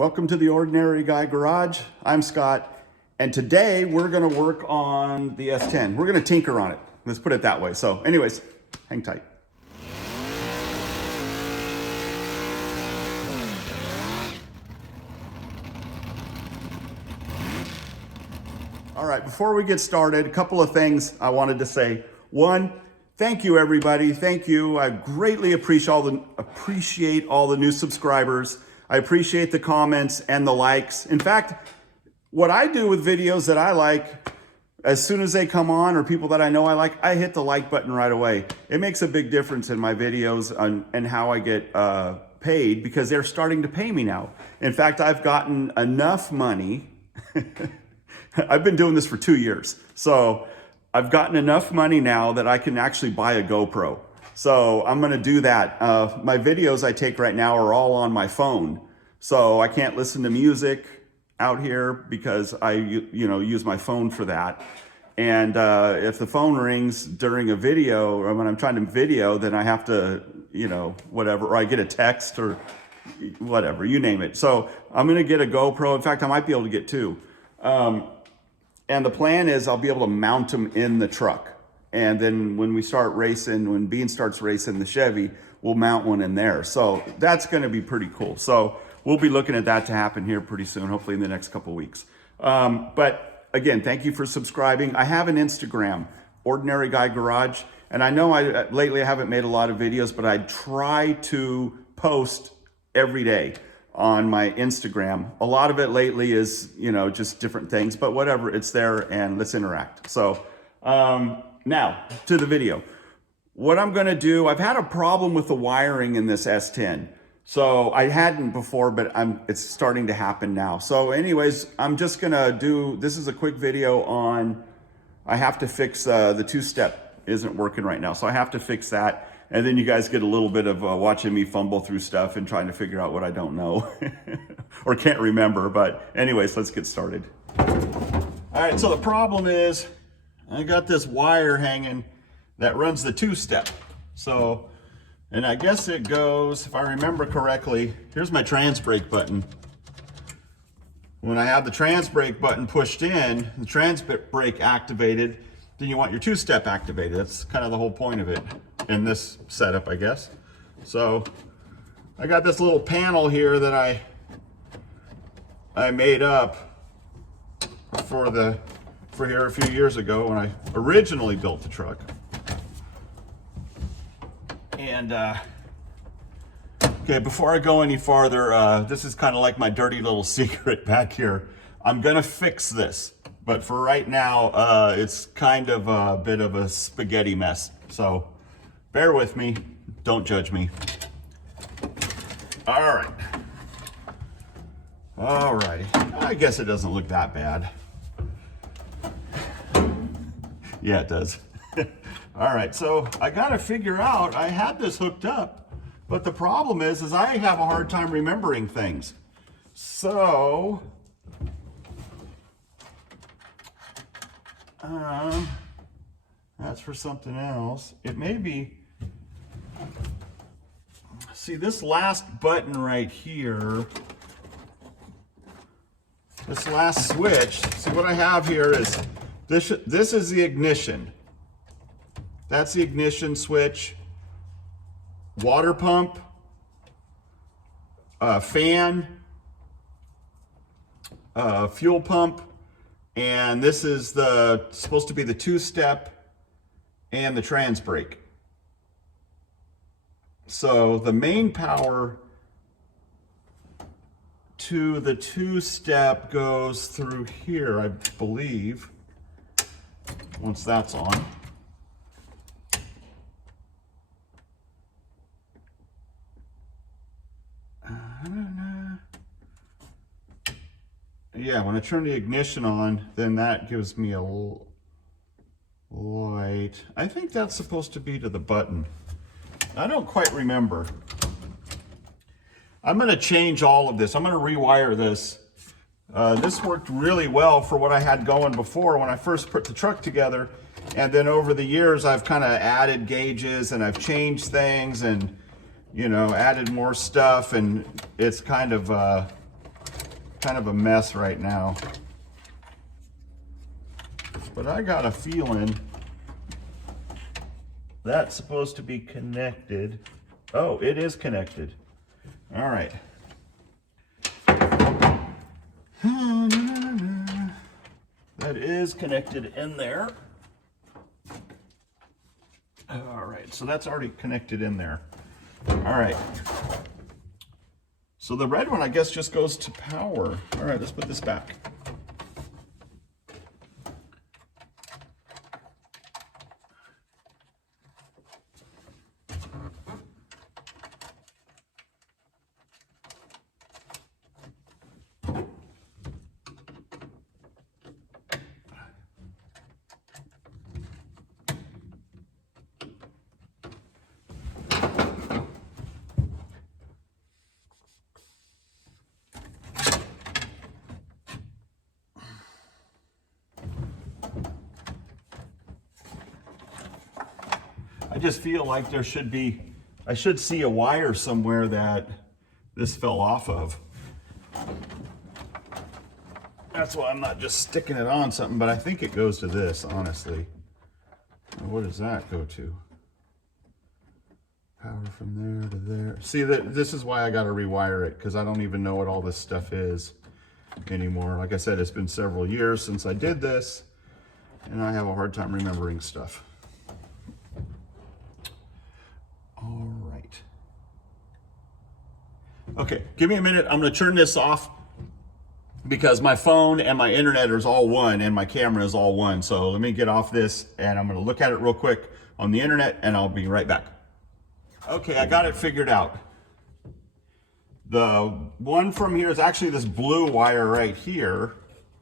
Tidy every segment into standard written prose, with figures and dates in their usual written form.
Welcome to the Ordinary Guy Garage. I'm Scott, and today we're going to work on the S10. We're going to tinker on it. Let's put it that way. So anyways, hang tight. All right, before we get started, a couple of things I wanted to say. One, thank you everybody. Thank you. I greatly appreciate all the new subscribers. I appreciate the comments and the likes. In fact, what I do with videos that I like, as soon as they come on or people that I know I like, I hit the like button right away. It makes a big difference in my videos and how I get paid, because they're starting to pay me now. In fact, I've gotten enough money. I've been doing this for 2 years. So I've gotten enough money now that I can actually buy a GoPro. So I'm gonna do that. My videos I take right now are all on my phone. So I can't listen to music out here because I use my phone for that. And if the phone rings during a video or when I'm trying to video, then I have to, whatever, or I get a text or whatever, you name it. So I'm gonna get a GoPro. In fact, I might be able to get two. And the plan is I'll be able to mount them in the truck. And then when we start racing, when Bean starts racing the Chevy, we'll mount one in there. So that's gonna be pretty cool. So we'll be looking at that to happen here pretty soon, hopefully in the next couple of weeks. But again, thank you for subscribing. I have an Instagram, Ordinary Guy Garage. And I know lately I haven't made a lot of videos, but I try to post every day on my Instagram. A lot of it lately is, just different things, but whatever, it's there and let's interact. So now to the video. What I'm gonna do, I've had a problem with the wiring in this S10. So I hadn't before, but it's starting to happen now. So anyways, I'm just gonna this is a quick video on, I have to fix the two-step isn't working right now. So I have to fix that. And then you guys get a little bit of watching me fumble through stuff and trying to figure out what I don't know or can't remember. But anyways, let's get started. All right, so the problem is I got this wire hanging that runs the two-step. So, and I guess it goes, if I remember correctly, here's my trans brake button. When I have the trans brake button pushed in, the trans brake activated, then you want your two-step activated. That's kind of the whole point of it in this setup, I guess. So I got this little panel here that I made up for here a few years ago when I originally built the truck. And okay, before I go any farther, this is kind of like my dirty little secret back here. I'm gonna fix this, but for right now, it's kind of a bit of a spaghetti mess. So bear with me, don't judge me. All right. All right, I guess it doesn't look that bad. Yeah, it does. All right, so I gotta figure out, I had this hooked up, but the problem is I have a hard time remembering things. So, that's for something else. It may be, see this last button right here, this last switch, see what I have here is, this is the ignition. That's the ignition switch, water pump, fan, fuel pump, and this is supposed to be the two-step and the trans brake. So the main power to the two-step goes through here, I believe, once that's on. Yeah, when I turn the ignition on, then that gives me a light. I think that's supposed to be to the button. I don't quite remember. I'm gonna change all of this. I'm gonna rewire this. This worked really well for what I had going before when I first put the truck together. And then over the years, I've kind of added gauges and I've changed things and, added more stuff. And it's kind of kind of a mess right now. But I got a feeling that's supposed to be connected. Oh, it is connected. All right. That is connected in there. All right, so that's already connected in there. All right. So the red one, I guess, just goes to power. All right, let's put this back. I just feel like there should be, I should see a wire somewhere that this fell off of. That's why I'm not just sticking it on something, but I think it goes to this, honestly. What does that go to? Power from there to there. See, this is why I got to rewire it, because I don't even know what all this stuff is anymore. Like I said, it's been several years since I did this, and I have a hard time remembering stuff. All right. Okay, give me a minute. I'm going to turn this off because my phone and my internet is all one and my camera is all one. So let me get off this and I'm going to look at it real quick on the internet and I'll be right back. Okay, I got it figured out. The one from here is actually this blue wire right here.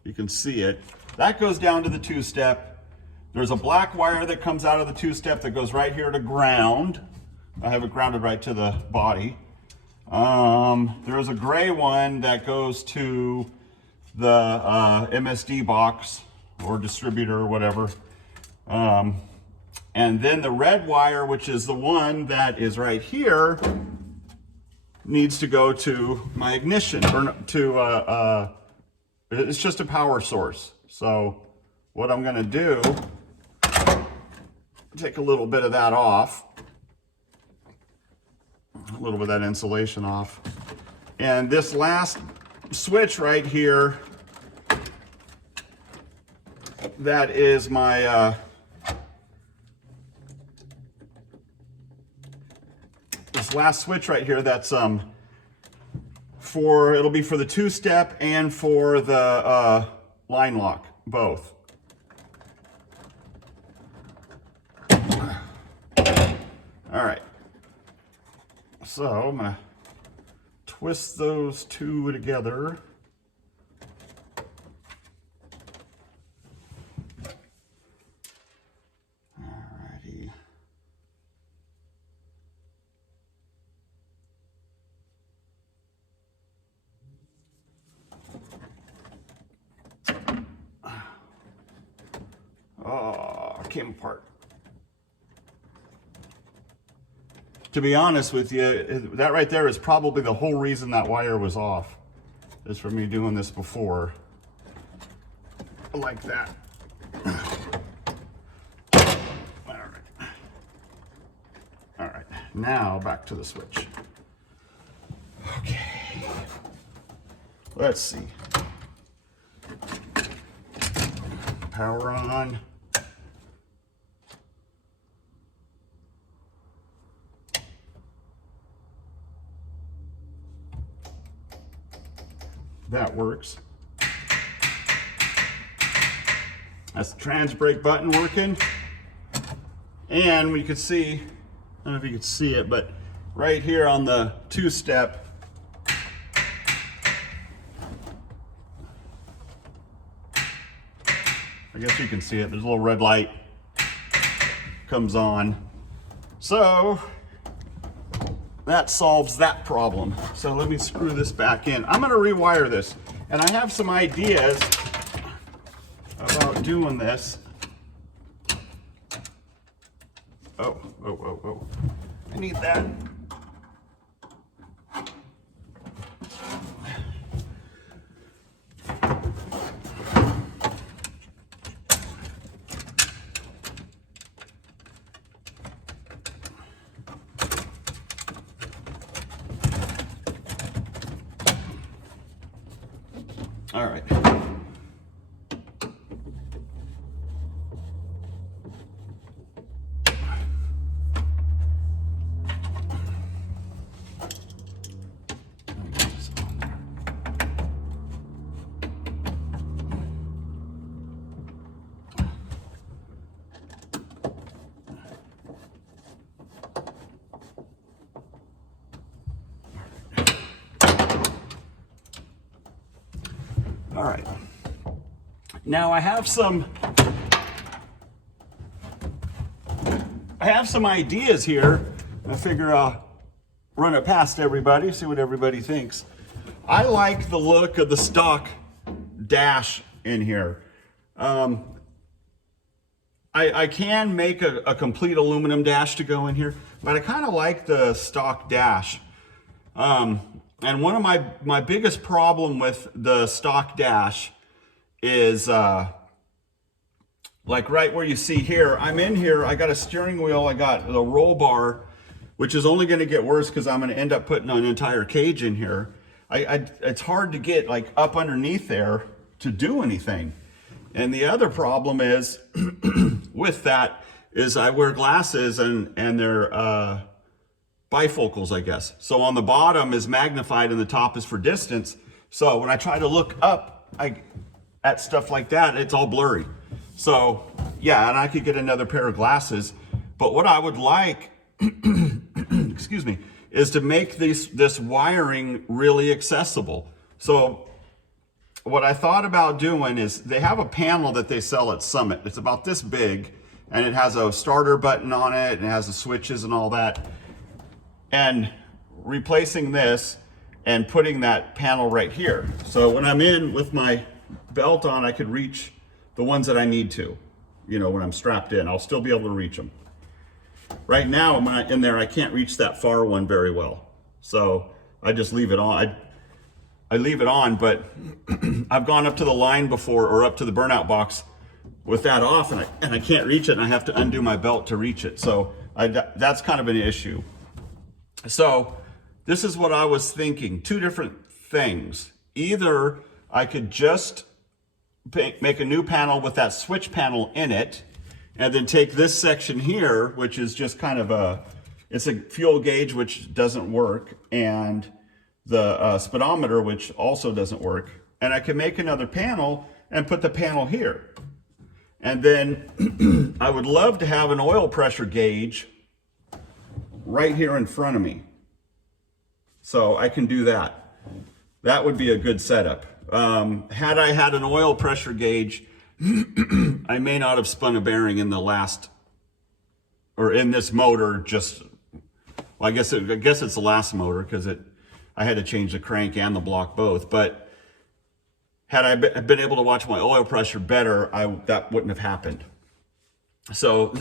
You can see it. That goes down to the two-step. There's a black wire that comes out of the two-step that goes right here to ground. I have it grounded right to the body. There's a gray one that goes to the MSD box or distributor or whatever. And then the red wire, which is the one that is right here, needs to go to my ignition, or to, it's just a power source. So what I'm gonna do, take a little bit of that off. A little bit of that insulation off. And this last switch right here, that is my this last switch right here, that's it'll be for the two-step and for the line lock, both. All right. So I'm going to twist those two together. Alrighty. Oh, it came apart. To be honest with you, that right there is probably the whole reason that wire was off, is for me doing this before. Like that. All right, now back to the switch. Okay, let's see. Power on. That works. That's the trans brake button working. And we could see, I don't know if you could see it, but right here on the two-step, I guess you can see it, there's a little red light comes on. So that solves that problem. So let me screw this back in. I'm gonna rewire this, and I have some ideas about doing this. Oh. I need that. All right. All right. Now I have some ideas here. I figure I'll run it past everybody, see what everybody thinks. I like the look of the stock dash in here. I can make a complete aluminum dash to go in here, but I kind of like the stock dash. And one of my biggest problem with the stock dash is like right where you see here, I'm in here, I got a steering wheel, I got the roll bar, which is only going to get worse because I'm going to end up putting an entire cage in here. It's hard to get like up underneath there to do anything. And the other problem is with that is I wear glasses and they're bifocals, I guess. So on the bottom is magnified and the top is for distance. So when I try to look up at stuff like that, it's all blurry. So yeah, and I could get another pair of glasses. But what I would like, excuse me, is to make this wiring really accessible. So what I thought about doing is they have a panel that they sell at Summit. It's about this big and it has a starter button on it and it has the switches and all that. And replacing this and putting that panel right here. So when I'm in with my belt on, I could reach the ones that I need to, you know, when I'm strapped in, I'll still be able to reach them. Right now, when I'm in there, I can't reach that far one very well. So I just leave it on. I leave it on, but I've gone up to the line before or up to the burnout box with that off and I can't reach it and I have to undo my belt to reach it. So that's kind of an issue. So this is what I was thinking, two different things. Either I could just make a new panel with that switch panel in it and then take this section here, which is just kind of it's a fuel gauge, which doesn't work, and the speedometer, which also doesn't work. And I can make another panel and put the panel here. And then I would love to have an oil pressure gauge right here in front of me. So I can do that. That would be a good setup. Had I had an oil pressure gauge, I may not have spun a bearing in the last, or in this motor, just, well, I guess it's the last motor because I had to change the crank and the block both. But had I been able to watch my oil pressure better, that wouldn't have happened. So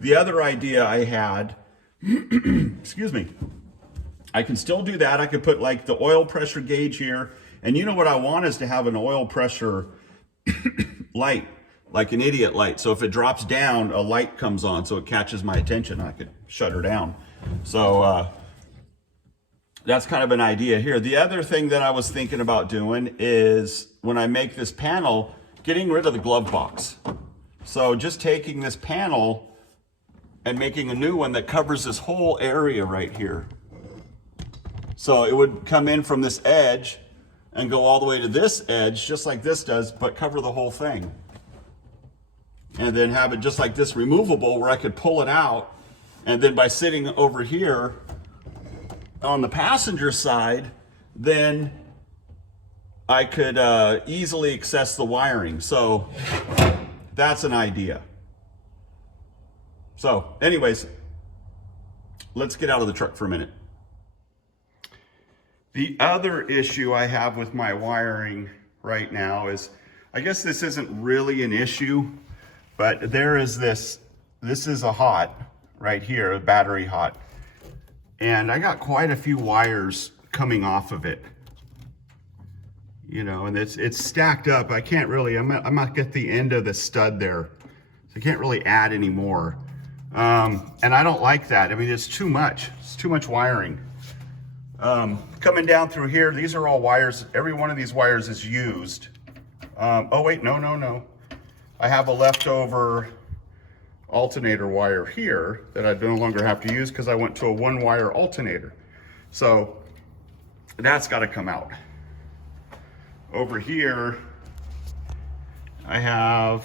the other idea I had, excuse me, I can still do that. I could put like the oil pressure gauge here. And you know what I want is to have an oil pressure light, like an idiot light. So if it drops down, a light comes on so it catches my attention. I could shut her down. So that's kind of an idea here. The other thing that I was thinking about doing is when I make this panel, getting rid of the glove box. So just taking this panel and making a new one that covers this whole area right here. So it would come in from this edge and go all the way to this edge, just like this does, but cover the whole thing. And then have it just like this removable where I could pull it out. And then by sitting over here on the passenger side, then I could easily access the wiring. So that's an idea. So anyways, let's get out of the truck for a minute. The other issue I have with my wiring right now is, I guess this isn't really an issue, but there is this is a hot right here, a battery hot. And I got quite a few wires coming off of it. You know, and it's stacked up. I can't really, I'm not get the end of the stud there. So I can't really add any more. And I don't like that. I mean, it's too much. It's too much wiring. Coming down through here, these are all wires. Every one of these wires is used. Oh wait, no. I have a leftover alternator wire here that I no longer have to use because I went to a 1-wire alternator. So that's got to come out. Over here, I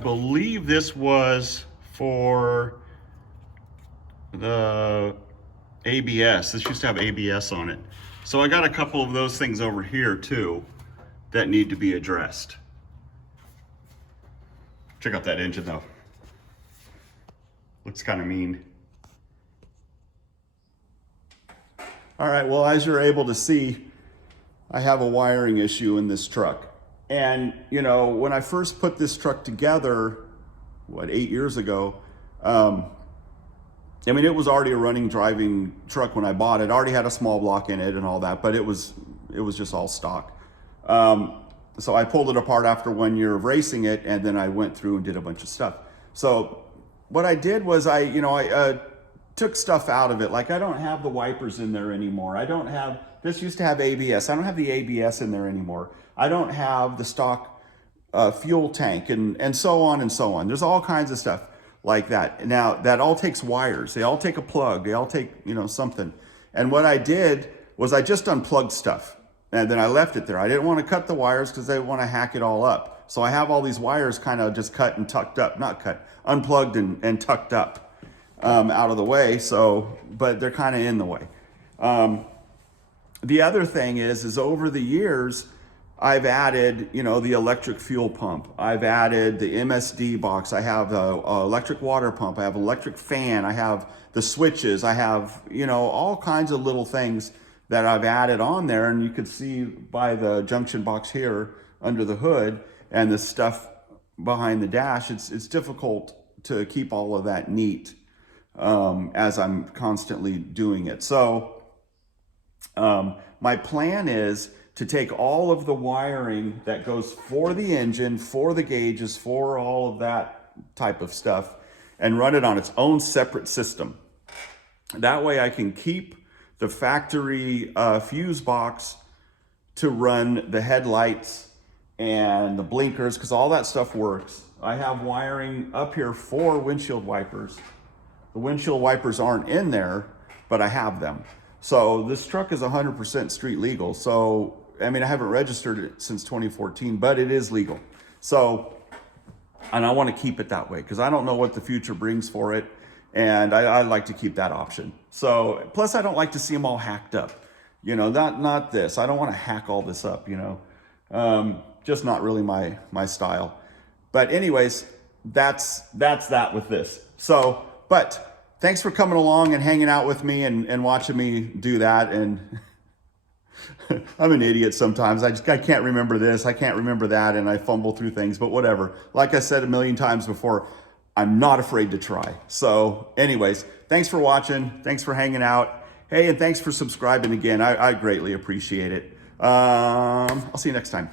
believe this was for the ABS. This used to have ABS on it. So I got a couple of those things over here too that need to be addressed. Check out that engine though. Looks kind of mean. All right, well, as you're able to see, I have a wiring issue in this truck. And, you know, when I first put this truck together, 8 years ago, I mean, it was already a running, driving truck when I bought it. It already had a small block in it and all that, but it was just all stock. So I pulled it apart after 1 year of racing it, and then I went through and did a bunch of stuff. So what I did was I took stuff out of it. Like, I don't have the wipers in there anymore. I don't have, this used to have ABS. I don't have the ABS in there anymore. I don't have the stock fuel tank and so on and so on. There's all kinds of stuff like that. Now, that all takes wires. They all take a plug. They all take, something. And what I did was I just unplugged stuff. And then I left it there. I didn't want to cut the wires because I didn't want to hack it all up. So I have all these wires kind of just cut and tucked up, not cut, unplugged and tucked up out of the way. So, but they're kind of in the way. The other thing is over the years, I've added, the electric fuel pump. I've added the MSD box. I have the electric water pump. I have an electric fan. I have the switches. I have, all kinds of little things that I've added on there. And you can see by the junction box here under the hood and the stuff behind the dash, it's difficult to keep all of that neat as I'm constantly doing it. So my plan is to take all of the wiring that goes for the engine, for the gauges, for all of that type of stuff, and run it on its own separate system. That way I can keep the factory fuse box to run the headlights and the blinkers, because all that stuff works. I have wiring up here for windshield wipers. The windshield wipers aren't in there, but I have them. So this truck is 100% street legal. So, I mean, I haven't registered it since 2014, but it is legal. So, and I want to keep it that way because I don't know what the future brings for it. And I like to keep that option. So, plus I don't like to see them all hacked up. Not this. I don't want to hack all this up, just not really my style. But anyways, that's that with this. So, but thanks for coming along and hanging out with me and watching me do that. And I'm an idiot sometimes. I can't remember this. I can't remember that. And I fumble through things, but whatever. Like I said a million times before, I'm not afraid to try. So anyways, thanks for watching. Thanks for hanging out. Hey, and thanks for subscribing again. I greatly appreciate it. I'll see you next time.